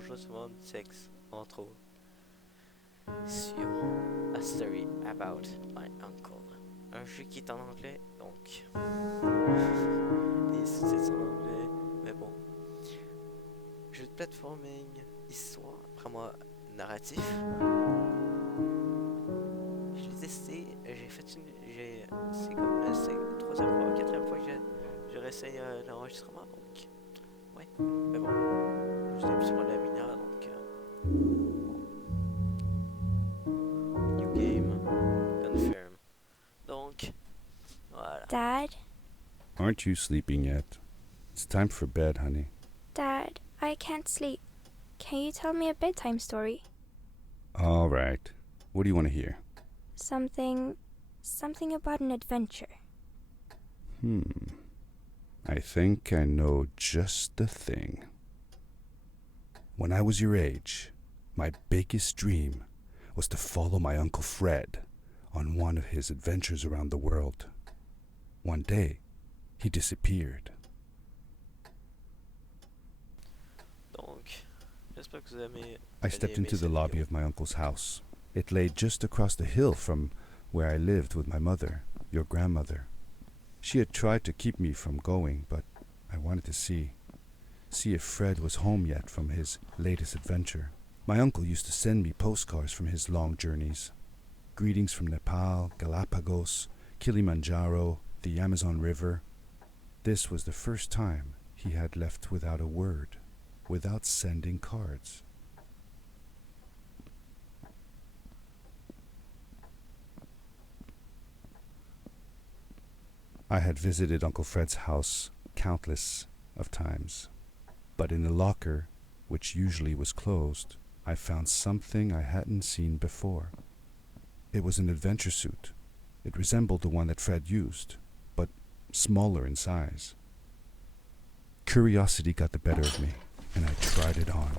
bonjour tout le monde, sexe, entre autres, sur A Story About My Uncle. Un jeu qui est en anglais, donc les sous-titres sont en anglais, mais bon. Jeu de platforming, histoire, après moi, narratif. Je l'ai testé, j'ai fait une. C'est comme c'est la troisième fois, quatrième fois que je réessaye l'enregistrement, donc. Ouais, mais bon. Je l'ai sur la minière, donc. New game, confirm. Donc, voilà. Dad? Aren't you sleeping yet? It's time for bed, honey. Dad, I can't sleep. Can you tell me a bedtime story? All right. What do you want to hear? Something about an adventure. I think I know just the thing. When I was your age, my biggest dream was to follow my Uncle Fred on one of his adventures around the world. One day, he disappeared. Donc, j'espère que vous aimez. I stepped into the lobby of my uncle's house. It lay just across the hill from where I lived with my mother, your grandmother. She had tried to keep me from going, but I wanted to see if Fred was home yet from his latest adventure. My uncle used to send me postcards from his long journeys. Greetings from Nepal, Galapagos, Kilimanjaro, the Amazon River. This was the first time he had left without a word, without sending cards. I had visited Uncle Fred's house countless of times, but in the locker, which usually was closed, I found something I hadn't seen before. It was an adventure suit. It resembled the one that Fred used, but smaller in size. Curiosity got the better of me, and I tried it on.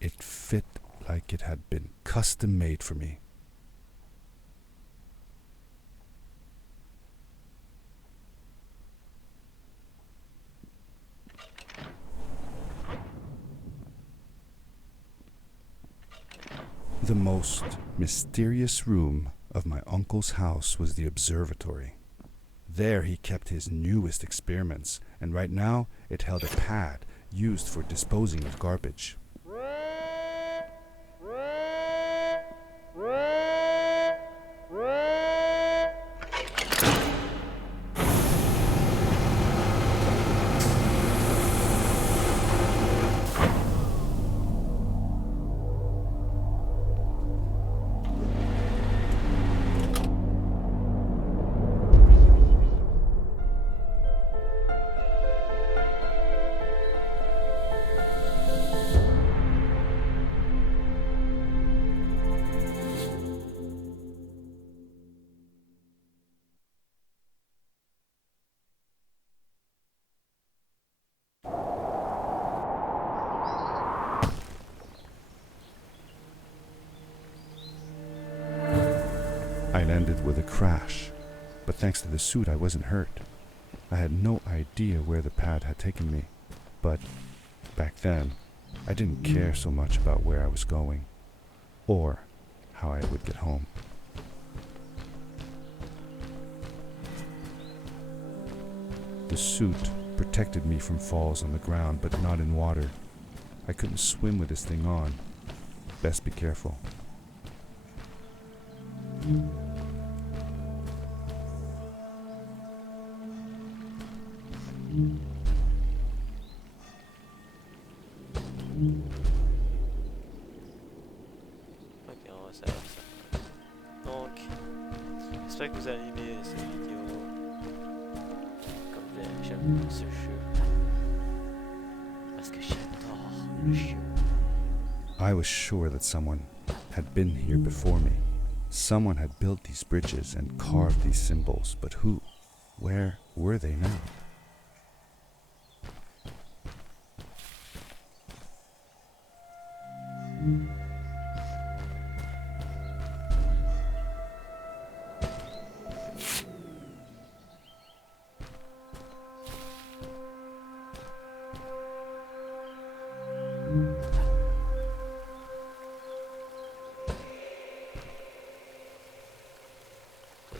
It fit like it had been custom made for me. The most mysterious room of my uncle's house was the observatory. There he kept his newest experiments, and right now it held a pad used for disposing of garbage. I landed with a crash, but thanks to the suit I wasn't hurt. I had no idea where the pad had taken me, but back then I didn't care so much about where I was going, or how I would get home. The suit protected me from falls on the ground, but not in water. I couldn't swim with this thing on. Best be careful. Ok, on va savoir ça. Donc, j'espère que vous allez aimer cette vidéo. Comme j'aime ce jeu. Parce que j'adore le jeu. I was sure that someone had been here before me. Someone had built these bridges and carved these symbols, but who? Where were they now?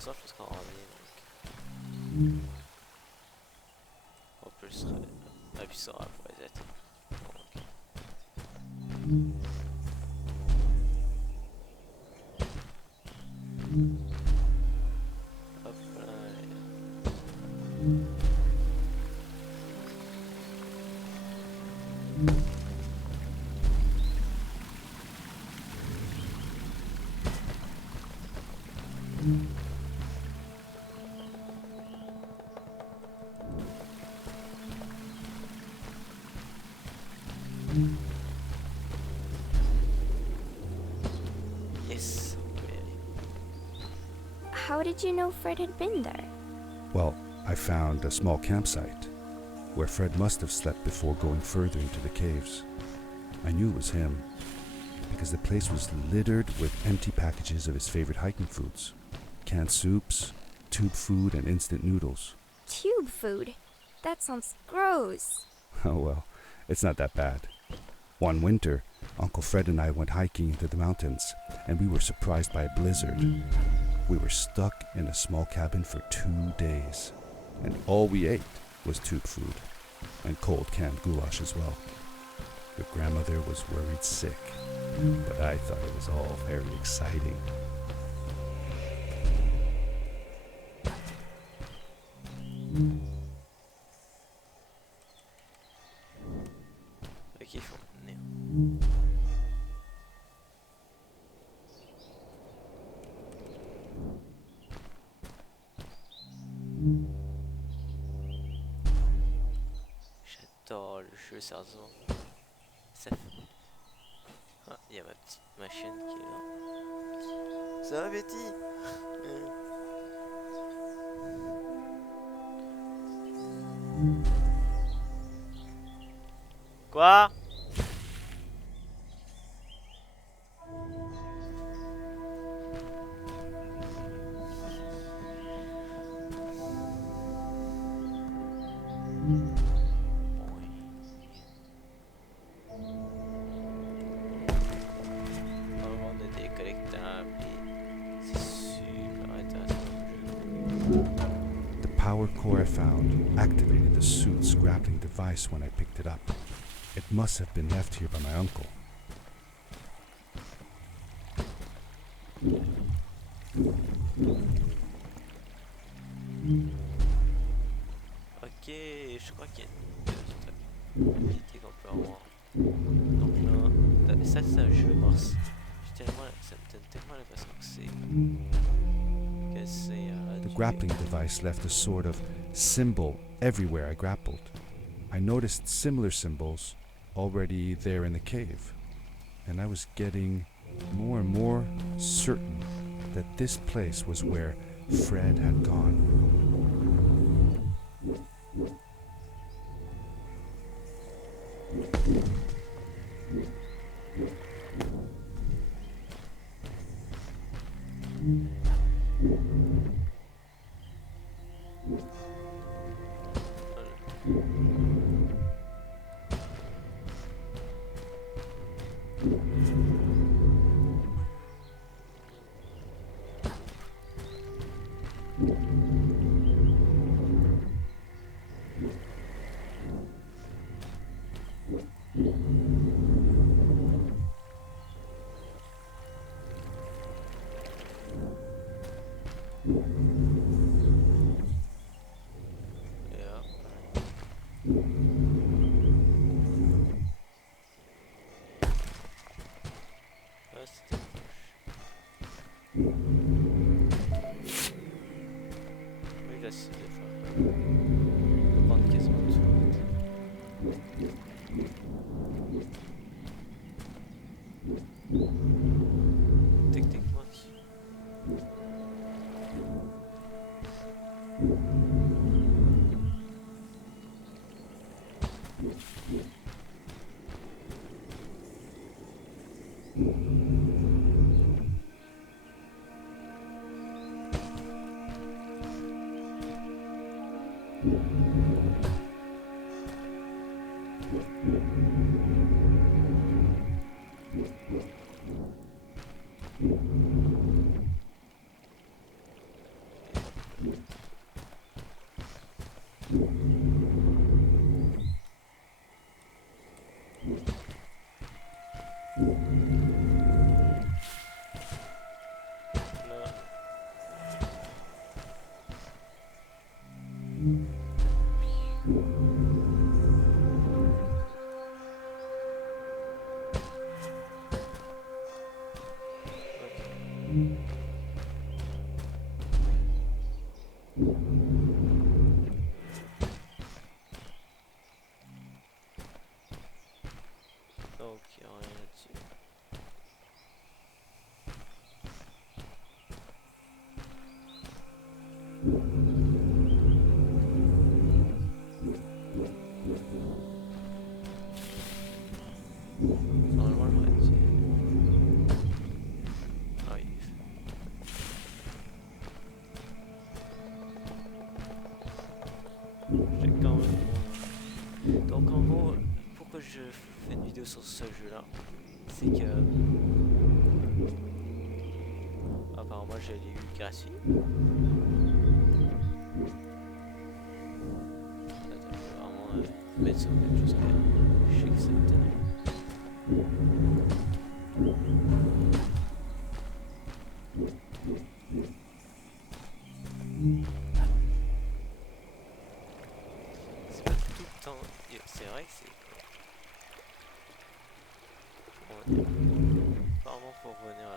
ça, je pense qu'on revient. Donc. On peut se appuyer sur A pour les être. Hop là. Yes, on peut y aller. How did you know Fred had been there? Well, I found a small campsite where Fred must have slept before going further into the caves. I knew it was him because the place was littered with empty packages of his favorite hiking foods. Canned soups, tube food, and instant noodles. Tube food? That sounds gross. Oh well, it's not that bad. One winter, Uncle Fred and I went hiking into the mountains, and we were surprised by a blizzard. We were stuck in a small cabin for 2 days, and all we ate was tube food, and cold canned goulash as well. Your grandmother was worried sick, but I thought it was all very exciting. Ok, il faut venir. J'adore le jeu, sérieusement. Ça fait... Ah, il y a ma petite machine qui est là. Ça va, Betty? Quoi? On a des collectables et c'est super intéressant. The power core I found activated the suit's grappling device when I picked it up. It must have been left here by my uncle. Ok, je crois qu'il y a une utilité qu'on peut avoir. Donc là, ça c'est un jeu morse. Ça me donne tellement l'impression que c'est The grappling device left a sort of symbol everywhere I grappled. I noticed similar symbols already there in the cave, and I was getting more and more certain that this place was where Fred had gone. Donc il n'y a rien là-dessus. Normalement j'aurais dû... Ah oui. J'ai quand même... Donc en gros, pourquoi je fais une vidéo sur ce jeu là, c'est que... Apparemment je l'ai eu gratuit. Attends, je vais vraiment mettre sur quelque chose que je sais que ça va tenir. C'est pas tout le temps... C'est vrai que c'est... Comment dire? Apparemment faut revenir à...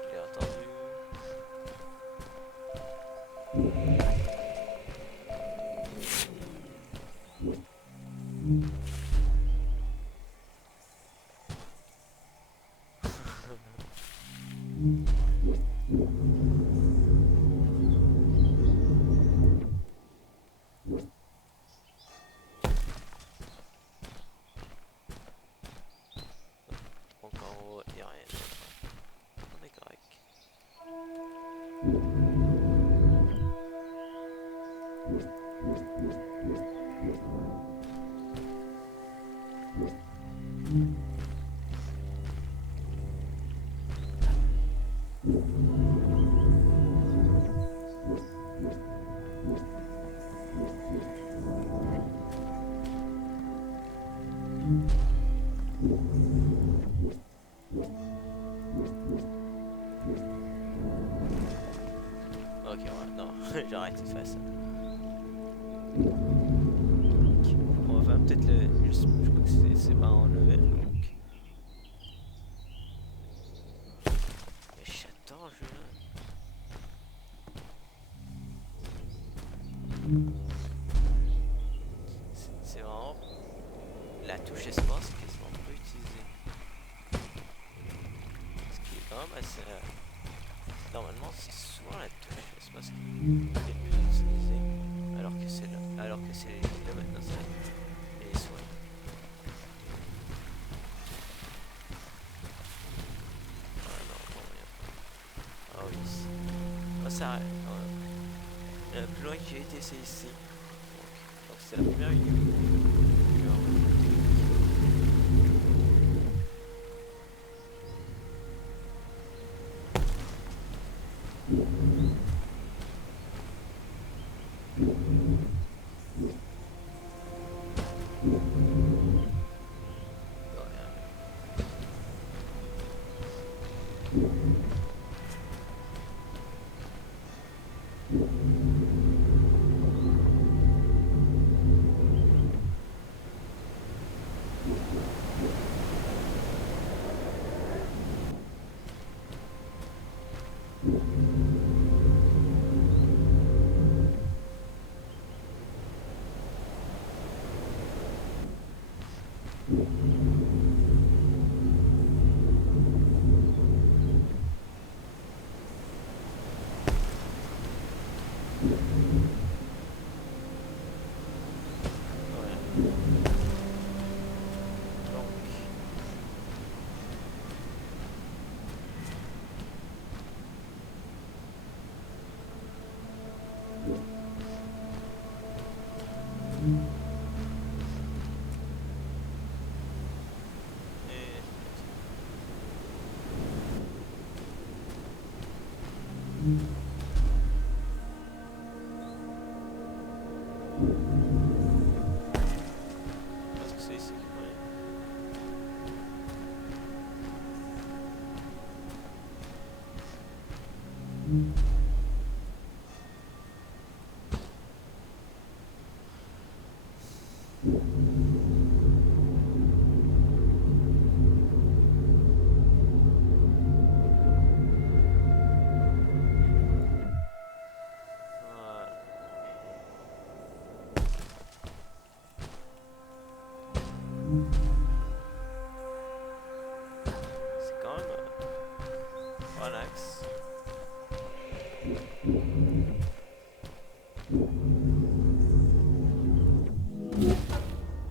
Je l'ai entendu. Donc en gros, il n'y a rien d'autre. On est correct. Ok, ouais, non, j'arrête de faire ça. On va faire peut-être le... Je crois que c'est pas en level, donc... Mais j'adore ce jeu-là. C'est vraiment... La touche espace est quasiment pas utilisée. Ce qui est quand même assez... Normalement, c'est souvent la touche espace qui est le plus utilisée. Alors que c'est là. Alors que c'est là maintenant, ça... Et soit... Ah non, bon, y a pas. Ah oui. Ah, ça... Le plus loin que j'ai été, c'est ici. Donc c'est la première vidéo.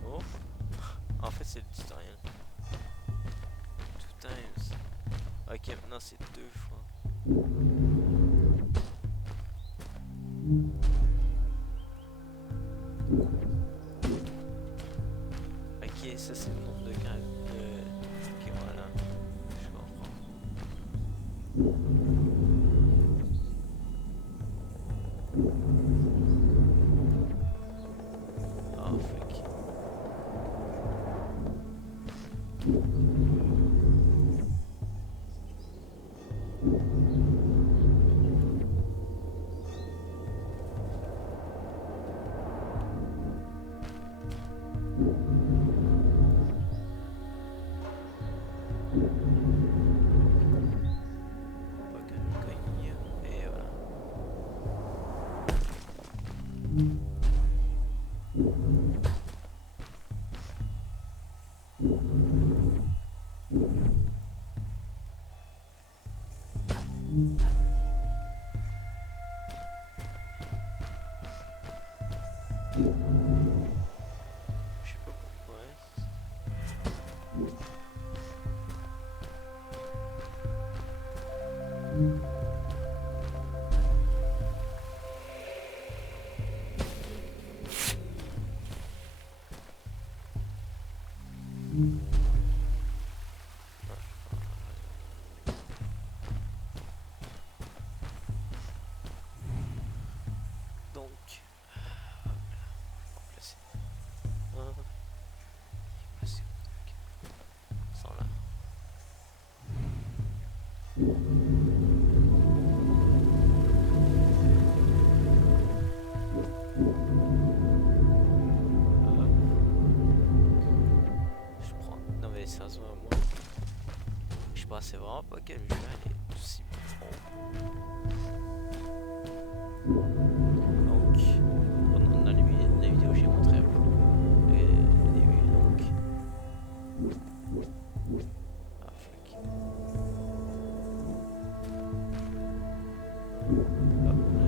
Oh, en fait c'est le tutoriel. 2 times. Ok, maintenant c'est 2 fois. Ok, ça c'est le nombre de grave. Ok, voilà. Je comprends. Oh, fuck. Pas que je cogne. Et voilà. Je sais pas pourquoi. Donc, remplacer. Remplacer. Ok. Sans là. Hop. Je prends. Non mais sérieusement moi. Je pensais vraiment pas que le jeu allait être aussi bon. Donc, pendant la vidéo, j'ai montré un peu le début. Donc, ah fuck. Hop là.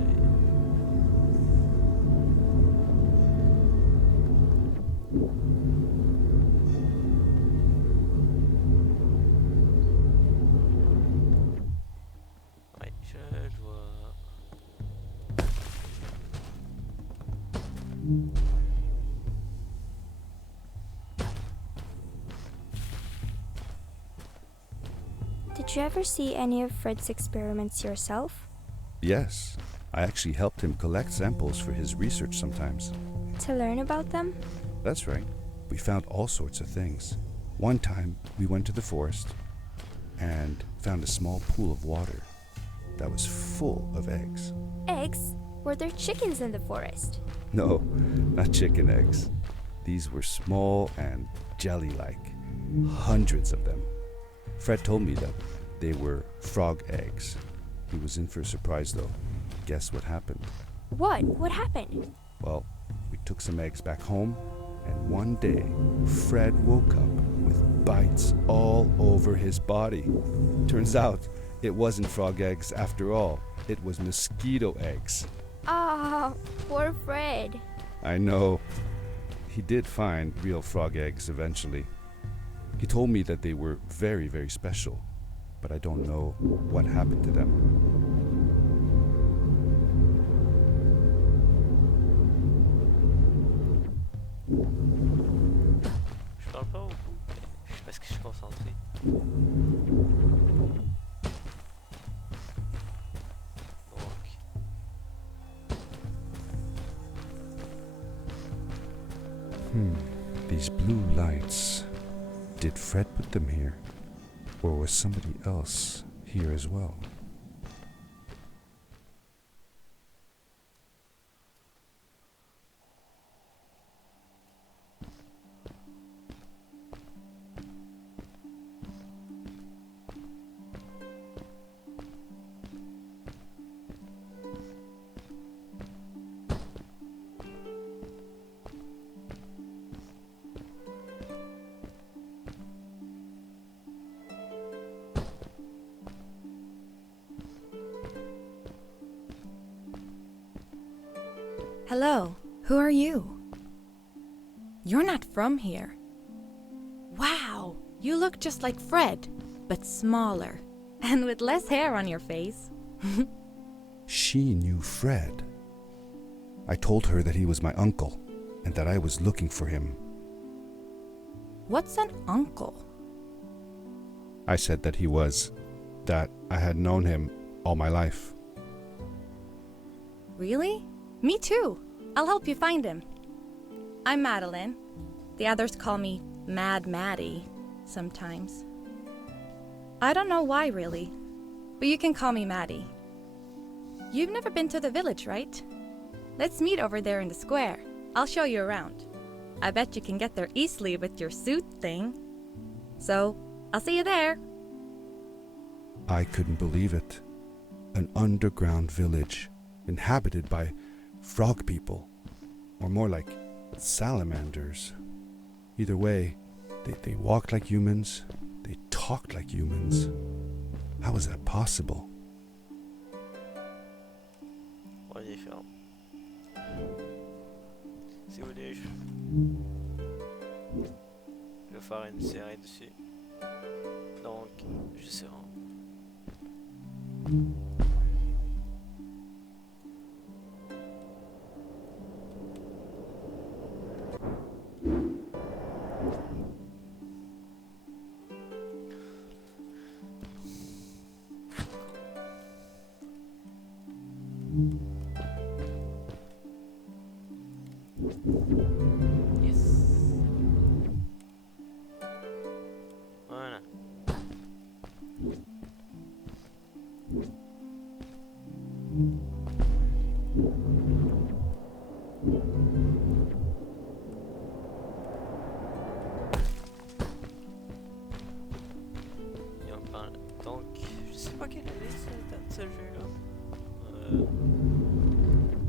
Ouais, je dois. Did you ever see any of Fred's experiments yourself? Yes, I actually helped him collect samples for his research sometimes. To learn about them? That's right. We found all sorts of things. One time, we went to the forest and found a small pool of water that was full of eggs. Eggs? Were there chickens in the forest? No, not chicken eggs. These were small and jelly-like. Hundreds of them. Fred told me that they were frog eggs. He was in for a surprise though. Guess what happened? What? What happened? Well, we took some eggs back home, and one day, Fred woke up with bites all over his body. Turns out, it wasn't frog eggs after all. It was mosquito eggs. Ah, poor Fred. I know. He did find real frog eggs eventually. He told me that they were very, very special, but I don't know what happened to them. Je parle pas beaucoup, mais je parce que je suis concentré. Donc, These blue lights. Did Fred put them here? Or was somebody else here as well? Hello, who are you? You're not from here. Wow, you look just like Fred, but smaller, and with less hair on your face. She knew Fred. I told her that he was my uncle, and that I was looking for him. What's an uncle? I said that I had known him all my life. Really? Me too. I'll help you find him. I'm Madeline. The others call me Mad Maddie sometimes. I don't know why really, but you can call me Maddie. You've never been to the village, right? Let's meet over there in the square. I'll show you around. I bet you can get there easily with your suit thing. So, I'll see you there. I couldn't believe it. An underground village inhabited by frog people, or more like salamanders. Either way, they walked like humans, they talked like humans. How was that possible? On va les faire. Si vous voulez, je vais faire une série dessus. Donc, je sais pas. Yes. Voilà. Et on parle. Donc, je sais pas quelle année c'est dans ce jeu-là.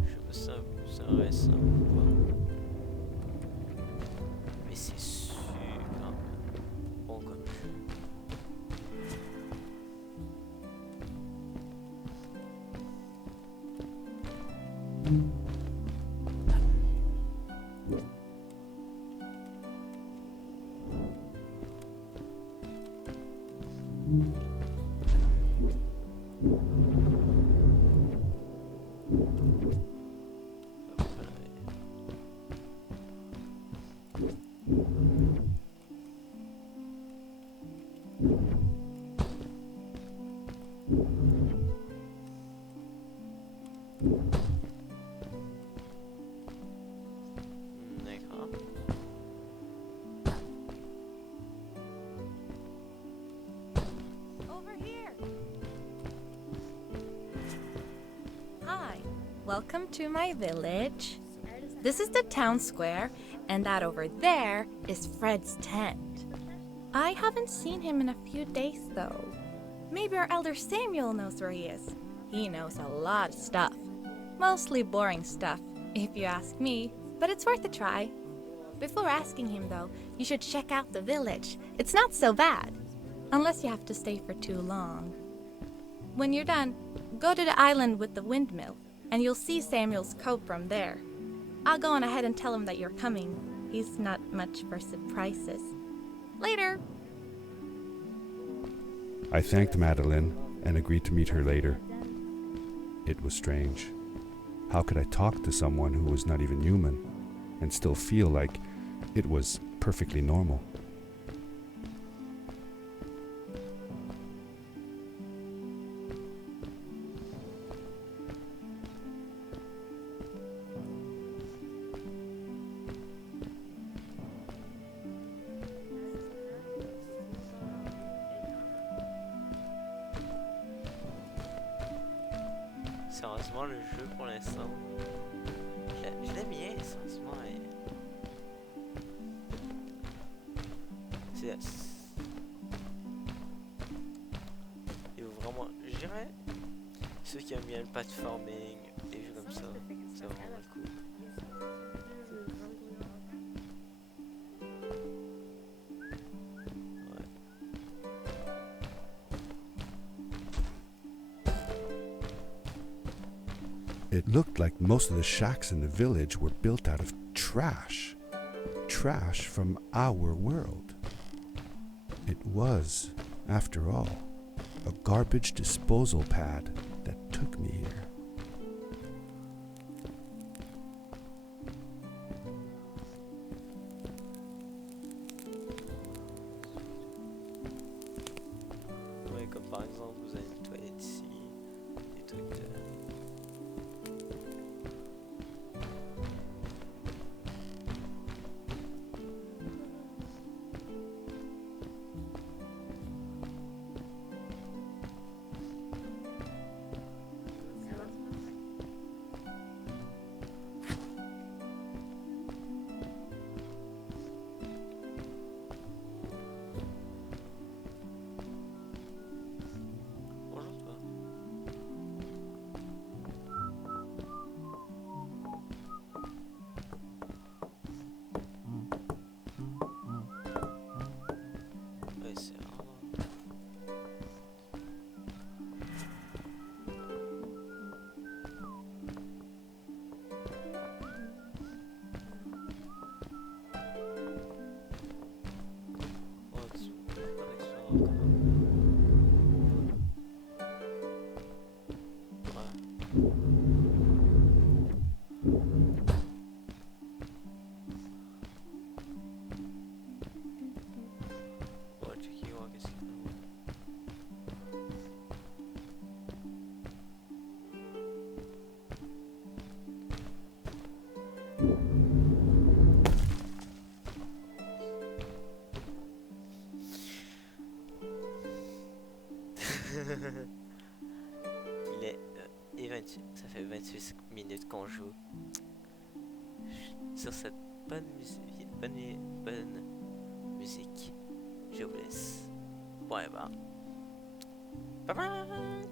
Je sais pas si c'est récent ou pas. Mais c'est super bon comme jeu. D'accord. Over here. Hi, welcome to my village. This is the town square, and that over there is Fred's tent. I haven't seen him in a few days though. Maybe our elder Samuel knows where he is. He knows a lot of stuff. Mostly boring stuff, if you ask me, but it's worth a try. Before asking him though, you should check out the village. It's not so bad, unless you have to stay for too long. When you're done, go to the island with the windmill, and you'll see Samuel's coat from there. I'll go on ahead and tell him that you're coming. He's not much for surprises. Later! I thanked Madeline and agreed to meet her later. It was strange. How could I talk to someone who was not even human and still feel like it was perfectly normal? Sérieusement, le jeu pour l'instant, je l'aime bien, sérieusement. Il faut vraiment, je dirais, ceux qui aiment bien le platforming, des jeux comme ça, c'est vraiment cool. It looked like most of the shacks in the village were built out of trash. Trash from our world. It was, after all, a garbage disposal pad that took me here. Ouais, comme par exemple, vous avez une toilette ici, des trucs de... Bonjour toi. Ouais, c'est vraiment... Oh, tu... connexion encore. Ouais. On va checker, voir qu'est-ce qu'il y a. Il est et 28, ça fait 28 minutes qu'on joue sur cette bonne musique, bonne musique. Je vous laisse. Bon, et ben, bye bye.